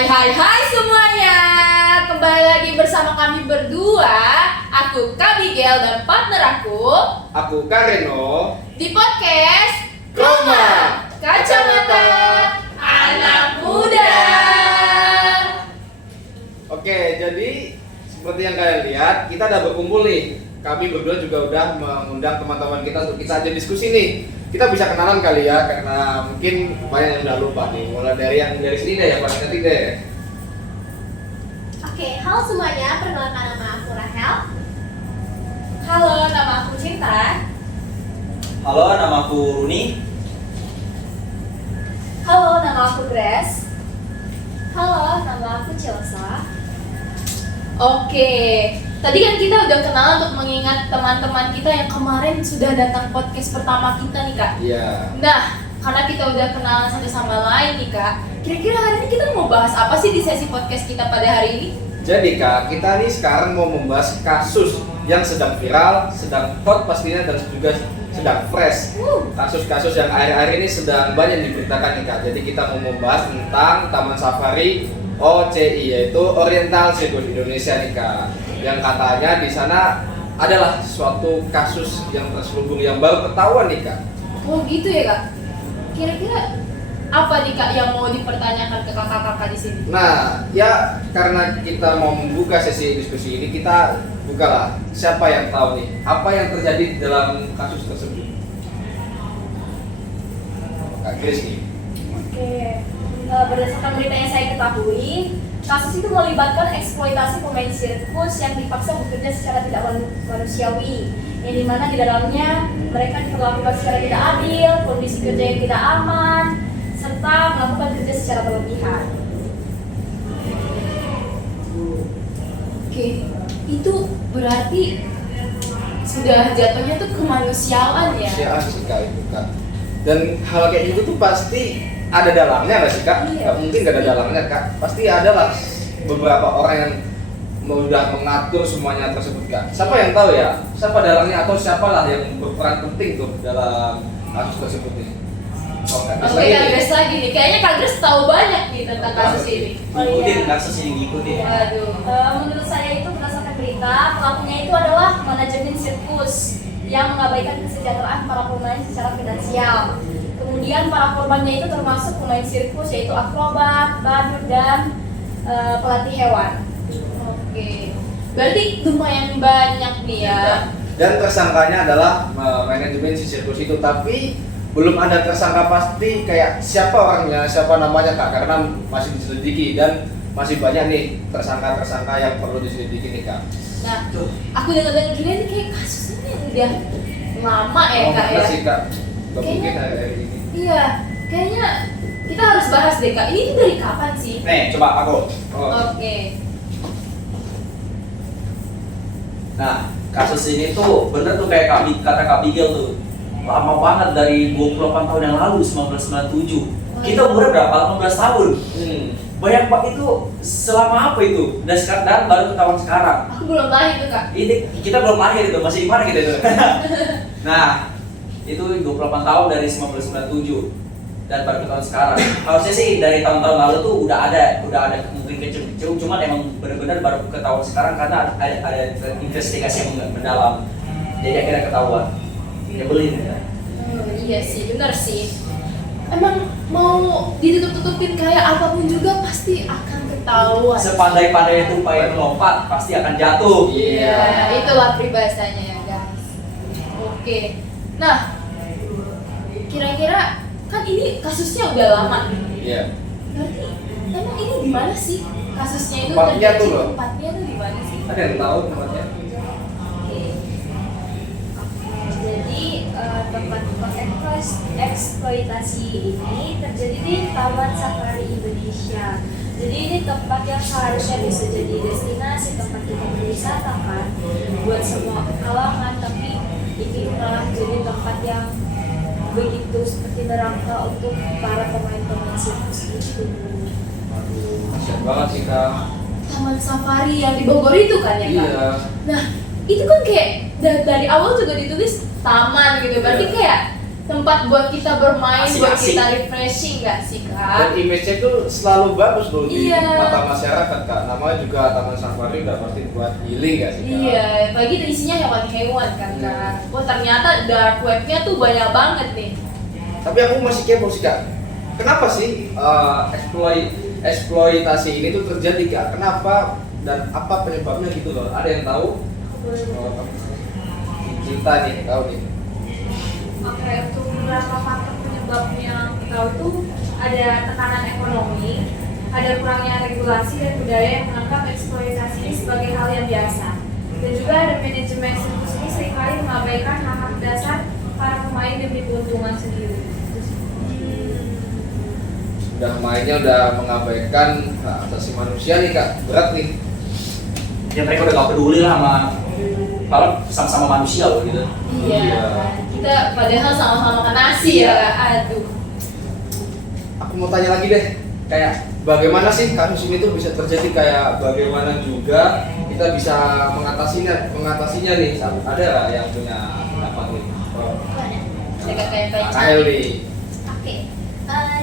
Hai semuanya. Kembali lagi bersama kami berdua. Aku Kabigel dan partner Aku Kareno. di podcast Koma Kacamata Anak Muda. Oke, jadi seperti yang kalian lihat, kita udah berkumpul nih. Kami berdua juga udah mengundang teman-teman kita untuk kita aja diskusi nih. Kita bisa kenalan kali ya, karena mungkin banyak yang udah lupa nih. Mulai dari yang dari sini deh, yang paling ketiga ya. Oke, halo semuanya, perkenalkan nama aku Rahel. Halo, nama aku Cinta. Halo, nama aku Runi. Halo, nama aku Grace. Halo, nama aku Chelsea. Oke, tadi kan kita udah kenal untuk mengingat teman-teman kita yang kemarin sudah datang podcast pertama kita nih Kak. Iya. Nah, karena kita udah kenalan satu sama lain nih Kak, kira-kira hari ini kita mau bahas apa sih di sesi podcast kita pada hari ini? Jadi Kak, kita nih sekarang mau membahas kasus yang sedang viral, sedang hot pastinya dan juga sedang fresh. Kasus-kasus yang akhir-akhir ini sedang banyak diberitakan nih Kak. Jadi kita mau membahas tentang Taman Safari OCI, yaitu Oriental Circus Indonesia nih Kak. Yang katanya di sana adalah suatu kasus yang terselubung yang baru ketahuan nih Kak. Oh gitu ya Kak. Kira-kira apa nih Kak yang mau dipertanyakan ke kakak-kakak di sini? Nah, ya karena kita mau membuka sesi diskusi ini, kita bukalah siapa yang tahu nih apa yang terjadi dalam kasus tersebut. Kak Grace nih. Oke, berdasarkan berita yang saya ketahui, kasus itu melibatkan eksploitasi pemain sirkus yang dipaksa bekerja secara tidak manusiawi, yang dimana di dalamnya mereka diperlakukan secara tidak adil, kondisi kerja yang tidak aman, serta melakukan kerja secara berlebihan. Oke, itu berarti sudah jatuhnya tuh kemanusiaan ya? Kemanusiaan sih Kak itu Kak. Dan hal kayak gitu tuh pasti ada dalangnya nggak sih Kak? Iya. Nggak mungkin nggak ada dalangnya Kak. Pasti ada lah beberapa orang yang udah mengatur semuanya tersebut Kak. Siapa yang tahu ya? Siapa dalangnya atau siapalah yang berperan penting tuh dalam kasus tersebut ini? Oh, Kak Grace Oke, lagi Kak nih. Grace lagi nih. Kayaknya Kak Grace tahu banyak nih tentang kasus ini. Oh, iya. Ngikutin kasus ini, ngikutin. Waduh. Menurut saya itu berdasarkan berita, pelakunya itu adalah manajemen sirkus yang mengabaikan kesejahteraan para pemain secara finansial. Kemudian para korbannya itu termasuk pemain sirkus yaitu akrobat, badut, dan pelatih hewan. Oke. Berarti lumayan banyak nih ya. Dan tersangkanya adalah manajemen si sirkus itu, tapi belum ada tersangka pasti kayak siapa orangnya, siapa namanya Kak, karena masih diselidiki dan masih banyak nih tersangka-tersangka yang perlu diselidiki nih Kak. Nah, aku dengar-dengar juga ini kayak kasusnya udah lama ya Kak ya. Bener sih Kak, gak Kayaknya- mungkin hari ini. Iya, kayaknya kita harus bahas deh Kak. Ini tuh dari kapan sih? Nih, coba aku. Oh, Oke. Nah, kasus ini tuh bener tuh kayak kata Kak Bigel tuh. Lama banget dari 28 tahun yang lalu, 1997. Kita umurnya berapa? 18 tahun. Banyak banget itu, selama apa itu? Dan baru ketahuan sekarang. Aku belum lahir tuh Kak. Ini kita belum lahir itu, masih di mana kita itu? Nah, itu 28 tahun dari 1997 dan baru ketahuan sekarang. Harusnya sih dari tahun-tahun lalu tuh udah ada mungkin kecil-kecil, cuma emang benar-benar baru ketahuan sekarang karena ada investigasi yang mendalam. Jadi akhirnya ketahuan. Nyebelin ya. Iya sih, benar sih. Emang mau ditutup-tutupin kayak apapun juga pasti akan ketahuan. Sepandai-pandai tupai melompat pasti akan jatuh. Iya, itulah peribahasanya ya guys. Oke. Nah, kira-kira kan ini kasusnya udah lama. iya. Berarti emang ini di mana sih kasusnya itu Tempatnya terjadi? tuh loh. Tempatnya tuh di mana sih? Ada yang tahu tempatnya? Oke. Jadi tempat eksploitasi ini terjadi di Taman Safari Indonesia. Jadi ini tempat yang seharusnya bisa jadi destinasi tempat kita berwisatakan buat semua kalangan, tapi ini malah jadi tempat yang begitu seperti neraka untuk para pemain-pemain sirkus itu. Aduh, kasian banget sih Kak. Taman Safari yang di Bogor itu kan ya Kak? Iya. Nah, itu kan kayak dari awal juga ditulis taman gitu. Berarti Iya. kayak tempat buat kita bermain, buat Asik-asik. kita refreshing nggak sih Dan kak? image-nya tuh selalu bagus loh di Iya. mata masyarakat kak. Namanya juga Taman Safari udah pasti buat healing gak sih kak? Iya, apalagi isinya hewan-hewan kan kak. Wah ternyata dark web-nya tuh banyak banget nih. Tapi aku masih kepo sih kak. Kenapa sih eksploitasi ini tuh terjadi kak? Kenapa dan apa penyebabnya gitu loh? Ada yang tahu? Oh, kamu cinta nih, tahu nih. Oke, untuk beberapa faktor penyebabnya kita tahu tuh ada tekanan ekonomi, ada kurangnya regulasi dan budaya yang menganggap eksploitasi ini sebagai hal yang biasa. Dan juga ada manajemen sirkus ini seringkali mengabaikan hak-hak dasar para pemain demi keuntungan sendiri. Udah mainnya udah mengabaikan hak asasi manusia nih kak. Berat nih. Ya mereka udah gak peduli lah sama kalau sama-sama manusia loh gitu. Iya. Iya. Kita padahal sama-sama makan nasi ya kak. Aduh. Aku mau tanya lagi deh. Kayak bagaimana sih kasus ini tuh bisa terjadi, kayak bagaimana juga kita bisa mengatasinya nih. Ada lah yang punya pendapat nih. Oh, Saya kayak Kak Eli. Oke,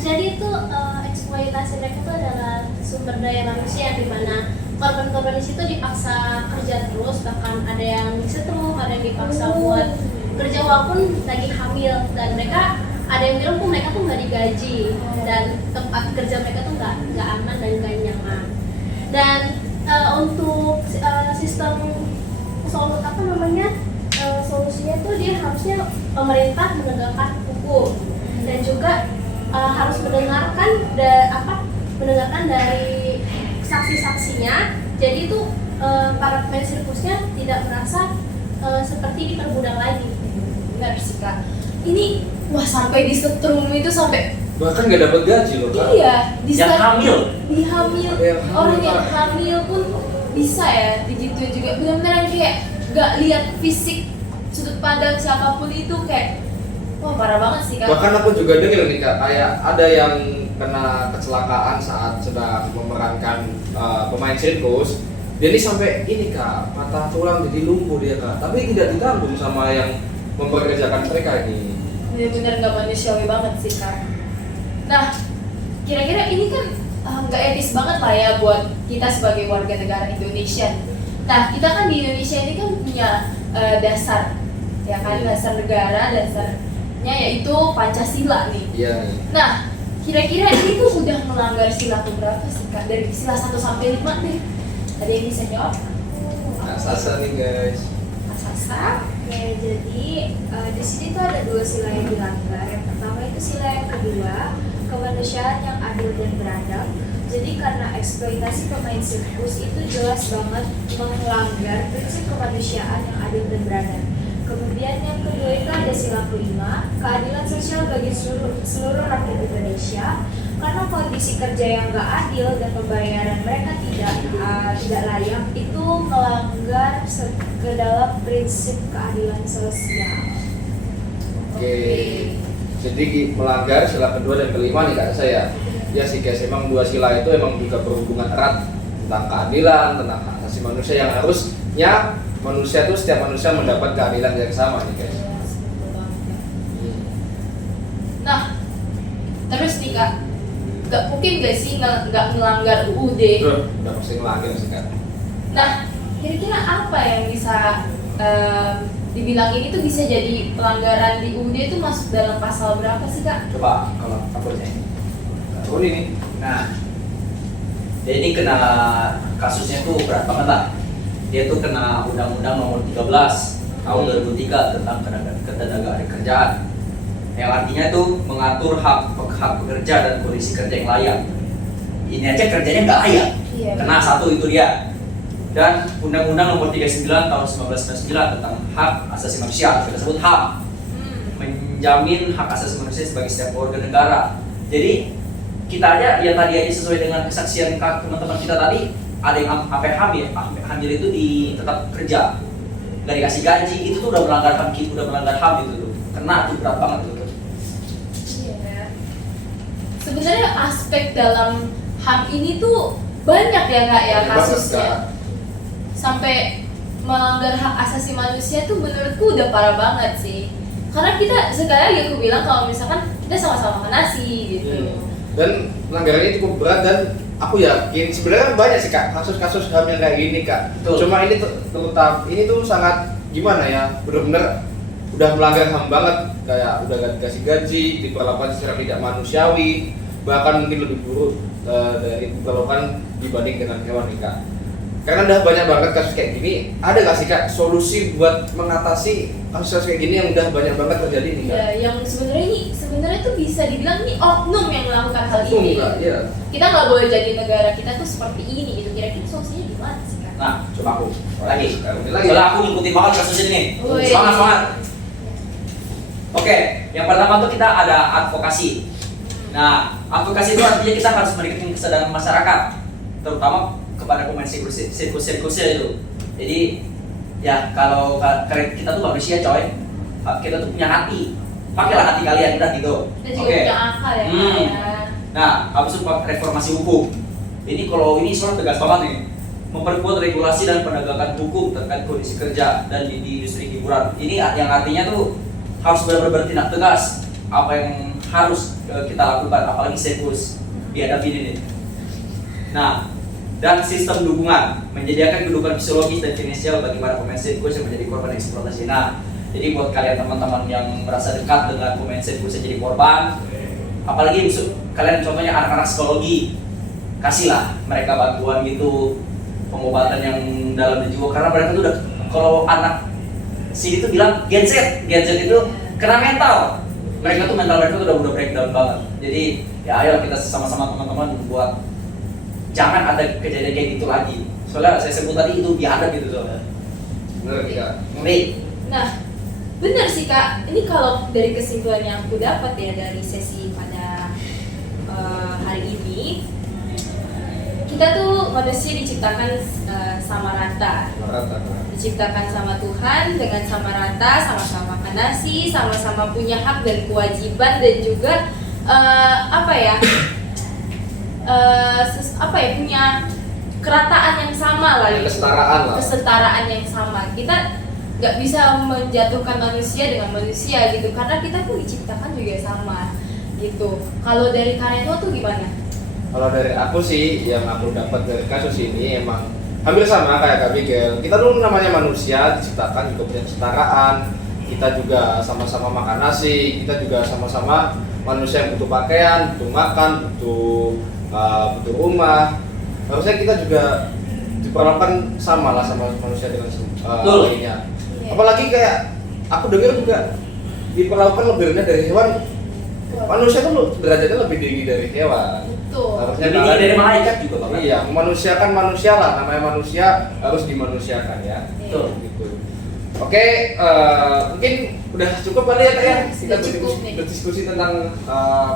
jadi itu eksploitasi mereka itu adalah sumber daya manusia di mana korban-korban di situ dipaksa kerja terus, bahkan ada yang disetrum, ada yang dipaksa buat kerja walaupun lagi hamil, dan mereka ada yang bilang tuh mereka tuh nggak digaji dan tempat kerja mereka tuh nggak aman dan nggak nyaman. Dan untuk sistem solusinya tuh dia harusnya pemerintah menegakkan hukum dan juga harus mendengarkan dari saksi-saksinya. Jadi itu para pemain sirkusnya tidak merasa seperti diperbudak lagi. benar sih kak. Ini wah sampai di setrum itu sampai Bahkan nggak dapat gaji loh kak. iya di Yang hamil. dihamil Ada yang hamil, orang yang Kak. hamil pun bisa ya begitu juga, benar-benar kayak nggak lihat fisik sudut pandang siapapun itu, kayak wah parah banget sih kak. Bahkan aku juga dengar nih kak, kayak ada yang kena kecelakaan saat sedang memerankan pemain sirkus. Dia ini sampai ini kak, patah tulang jadi lumpuh dia kak. Tapi tidak ditanggung sama yang mempekerjakan mereka ini. Benar-benar nggak manusiawi banget sih kak. Nah kira-kira ini kan nggak etis banget lah ya buat kita sebagai warga negara Indonesia. Nah kita kan di Indonesia ini kan punya dasar ya kan, dasar negara, dasarnya yaitu Pancasila nih. Iya nih. Nah kira-kira ini tuh sudah melanggar sila keberapa sih kak? Dari sila 1 sampai 5 deh. Ada yang bisa jawab? Nah, Sasa nih guys. Mas Sasa. Oke, jadi di sini tuh ada 2 sila yang dilanggar. Yang pertama itu sila yang kedua, kemanusiaan yang adil dan beradab. Jadi karena eksploitasi pemain sirkus itu jelas banget melanggar prinsip kemanusiaan yang adil dan beradab. Kemudian yang kedua itu ada sila kelima, keadilan sosial bagi seluruh rakyat Indonesia. Karena kondisi kerja yang nggak adil dan pembayaran mereka tidak layak, itu melanggar ke dalam prinsip keadilan sosial. Oke. Jadi melanggar sila kedua dan kelima nih kak saya. Ya sih guys, emang 2 sila itu emang juga berhubungan erat tentang keadilan, tentang hak asasi manusia yang harusnya setiap manusia mendapat keadilan yang sama nih guys. Nah terus nih kak, nggak mungkin gak sih nggak melanggar UUD? Udah pasti ngelanggar sih kak. Nah kira-kira apa yang bisa dibilang ini tuh bisa jadi pelanggaran di UUD itu masuk dalam pasal berapa sih kak? Coba kalau kabarnya ini. Oh ini. Nah, dia ini kena kasusnya tuh berat banget lah. Dia tuh kena Undang-Undang Nomor 13 tahun 2003 tentang ketenagakerjaan. Yang artinya tuh mengatur hak pekerja dan kondisi kerja yang layak. Ini aja kerjanya nggak layak. Iya. Kena 1 itu dia. Dan Undang-Undang Nomor 39 tahun 1999 tentang hak asasi manusia, kita sebut HAM, menjamin hak asasi manusia sebagai setiap warga negara. Jadi kita aja yang tadi aja sesuai dengan kesaksian teman-teman kita tadi, ada yang sampai hamil itu tetap kerja, nggak dikasih gaji, itu tuh udah melanggar HAM, itu tuh, kena tuh berat banget tuh. Iya. Sebenarnya aspek dalam HAM ini tuh banyak ya kak ya Banyak banget, kasusnya. Kak. Sampai melanggar hak asasi manusia tuh menurutku udah parah banget sih. Karena kita sekali lagi aku bilang kalau misalkan kita sama-sama makan nasi gitu. Dan pelanggarannya cukup berat dan aku yakin sebenarnya banyak sih Kak kasus-kasus HAM yang kayak gini Kak. Betul. Cuma ini terutama ini tuh sangat gimana ya, benar-benar udah melanggar HAM banget, kayak udah gak dikasih gaji, diperlakukan secara tidak manusiawi, bahkan mungkin lebih buruk dari diperlakukan dibanding dengan hewan nih Kak. Karena udah banyak banget kasus kayak gini, ada gak sih Kak solusi buat mengatasi kasus kayak gini yang udah banyak banget terjadi nih Kak? Ya, yang sebenarnya tuh bisa dibilang ini oknum yang melakukan hal Oknum, ini. Kak, iya. Kita nggak boleh jadi negara kita tuh seperti ini gitu. Kira-kira solusinya gimana sih Kak? Nah, coba aku lagi. Lagi. Soalnya aku ngikutin banget kasus ini nih. Woi. Semangat. Oke, yang pertama tuh kita ada advokasi. Nah, advokasi itu artinya kita harus meningkatkan kesadaran masyarakat, terutama kepada pemain sirkus itu. Jadi ya kalau kita tuh manusia coy, kita tuh punya hati. Pakailah hati kalian udah gitu. Dan juga punya akal ya Kak ya. Nah, habis itu reformasi hukum. Ini kalau ini soalnya tegas banget nih. Memperkuat regulasi dan penegakan hukum terkait kondisi kerja dan di industri hiburan. Ini yang artinya tuh harus benar-benar bertindak tegas apa yang harus kita lakukan, apalagi sirkus dihadapi ini. Nah, dan sistem dukungan menyediakan kedudukan fisiologis dan finansial bagi para pemain sirkus yang menjadi korban eksploitasi. Nah, jadi buat kalian teman-teman yang merasa dekat dengan pemain sirkus yang jadi korban, apalagi kalian contohnya anak-anak psikologi, kasihlah mereka bantuan gitu, pengobatan yang dalam jiwa, karena mereka tuh udah, kalau anak sini tuh bilang Gen Z itu kena mental, mereka tuh mental mereka tuh udah breakdown banget. Jadi ya ayo kita sama-sama teman-teman buat jangan ada kejadian kayak gitu lagi. Soalnya saya sebut tadi itu biadab gitu soalnya. Bener Kak. Ngeri. Nah, benar sih Kak. Ini kalau dari kesimpulan yang aku dapat ya dari sesi pada hari ini, kita tuh manusia diciptakan sama rata. Diciptakan sama Tuhan dengan sama rata, sama-sama makan nasi, sama-sama punya hak dan kewajiban dan juga punya kerataan yang sama lah, kesetaraan yang sama. Kita nggak bisa menjatuhkan manusia dengan manusia gitu, karena kita pun diciptakan juga sama gitu. Kalau dari Kareto tuh gimana? Kalau dari aku sih yang aku dapat dari kasus ini emang hampir sama kayak Kak Bigel. Kita tuh namanya manusia diciptakan juga punya kesetaraan. Kita juga sama-sama makan nasi, kita juga sama-sama manusia yang butuh pakaian, butuh makan, butuh rumah. Harusnya kita juga diperlakukan sama lah sama manusia dengan lainnya. Apalagi kayak aku dengar juga diperlakukan lebih rendah dari hewan. Manusia tuh derajatnya lebih tinggi dari hewan. Betul. Harusnya Lebih tinggi dari malaikat juga Pak. Iya, memanusiakan manusia lah, namanya manusia harus dimanusiakan ya. Betul. Gitu. Oke, mungkin udah cukup kali ya Kak ya. Kita Sudah cukup nih. berdiskusi tentang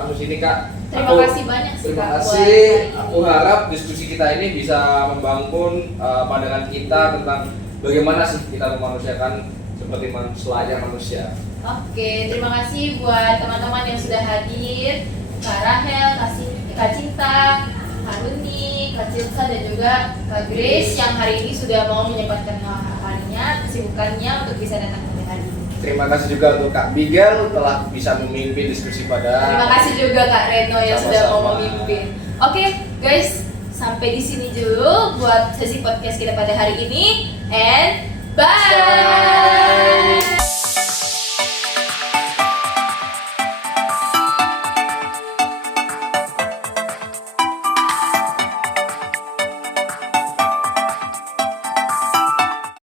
kasus ini Kak. Terima kasih banyak sih Terima Kak. buat kasih. hari ini. Aku harap diskusi kita ini bisa membangun pandangan kita tentang bagaimana sih kita memanusiakan seperti selayaknya manusia. Oke, terima kasih buat teman-teman yang sudah hadir, Kak Rahel, Kak Cinta, Kak Runi, Kak Cilsa, dan juga Kak Grace yang hari ini sudah mau menyempatkan harinya, kesibukannya untuk bisa datang pada hari ini. Terima kasih juga untuk Kak Bigel telah bisa memimpin diskusi pada. Terima kasih juga Kak Reno yang sudah mau Sama-sama. memimpin. Oke, guys, sampai di sini dulu buat sesi podcast kita pada hari ini, and bye.